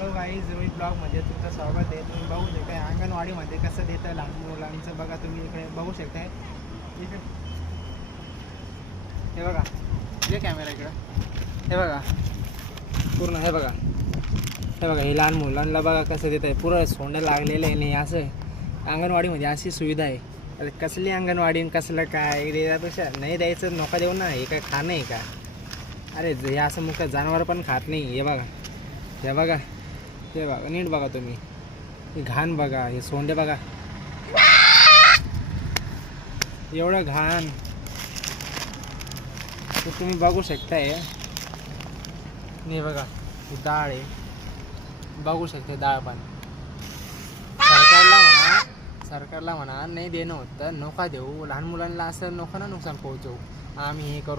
Hello guys, Rohit ब्लॉगमध्ये तुमचं स्वागत आहे. तुम्ही बघू शकताय अंगणवाडीमध्ये कसं देतं लहान मुलांचं. बघा तुम्ही इकडे बघू शकताय. इकडे हे बघा, जे कॅमेरा इकडं हे बघा पूर्ण, हे बघा हे लहान मुलांना बघा कसं देत आहे. पुरं सोंडं लागलेलं आहे. नाही असं अंगणवाडीमध्ये अशी सुविधा आहे. अरे कसली अंगणवाडी कसलं काय त्यापेक्षा नाही द्यायचं, नका देऊ ना. हे काय खाणं आहे का? अरे हे असं मुख्य जनावर पण खात नाही. हे बघा हे बघा नीट बघा तुम्ही. हे घाण बघा, हे सोंडे बघा, एवढं घाण. तर तुम्ही बघू शकताय. नाही बघा ही डाळ आहे, बघू शकते डाळ. पण सरकारला म्हणा नाही देणं होतं, नका देऊ लहान मुलांना. असं नको ना नुकसान पोहोचवू. आम्ही हे करू